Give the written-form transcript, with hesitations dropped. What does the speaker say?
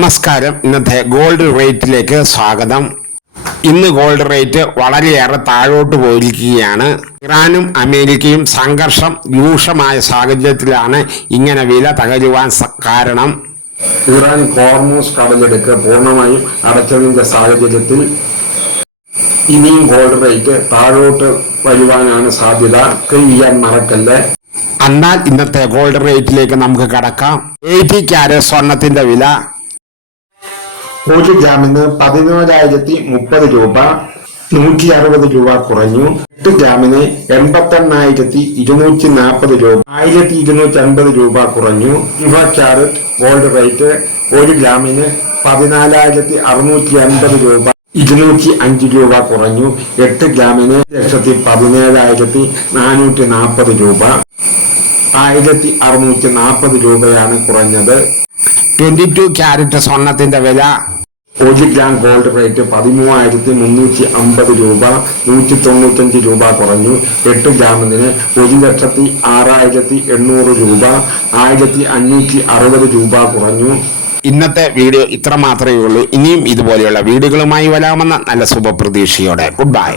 നമസ്കാരം. ഇന്നത്തെ ഗോൾഡ് റേറ്റിലേക്ക് സ്വാഗതം. ഇന്ന് ഗോൾഡ് റേറ്റ് വളരെയേറെ താഴോട്ട് പോയിരിക്കുകയാണ്. ഇറാനും അമേരിക്കയും സംഘർഷം രൂക്ഷമായ സാഹചര്യത്തിലാണ് ഇങ്ങനെ വില തകരുവാൻ കാരണം. ഇറാൻ ഹോർമൂസ് കടലെടുക്ക് പൂർണ്ണമായും അടച്ചതിന്റെ സാഹചര്യത്തിൽ ഇനിയും ഗോൾഡ് റേറ്റ് താഴോട്ട് വരുവാനാണ് സാധ്യത. ചെയ്യാൻ മറക്കല്ലേ. എന്നാൽ ഇന്നത്തെ ഗോൾഡ് റേറ്റിലേക്ക് നമുക്ക് കടക്കാം. 80 ക്യാരറ്റ് സ്വർണത്തിന്റെ വില 1 ഗ്രാമിന് 14,030 രൂപ, 160 രൂപ കുറഞ്ഞു. 8 ഗ്രാമിന് 88,240 രൂപ, 1,250 രൂപ കുറഞ്ഞു. 20 ക്യാരറ്റ് ഗോൾഡ് റേറ്റ് 1 ഗ്രാമിന് 14,650 രൂപ, 205 രൂപ കുറഞ്ഞു. 8 ഗ്രാമിന് 1,17,440 രൂപ, 1,640 രൂപയാണ് കുറഞ്ഞത്. 22 ക്യാരറ്റ് സ്വർണത്തിന്റെ വില 1 ഗ്രാം ഗോൾഡ് റേറ്റ് 13,350 രൂപ, 195 രൂപ കുറഞ്ഞു. 8 ഗ്രാമിന് 1,06,800 രൂപ, 1,560 രൂപ കുറഞ്ഞു. ഇന്നത്തെ വീഡിയോ ഇത്ര മാത്രമേ ഉള്ളൂ. ഇനിയും ഇതുപോലെയുള്ള വീഡിയോകളുമായി വരാമെന്ന നല്ല ശുഭപ്രതീക്ഷയോടെ ഗുഡ് ബൈ.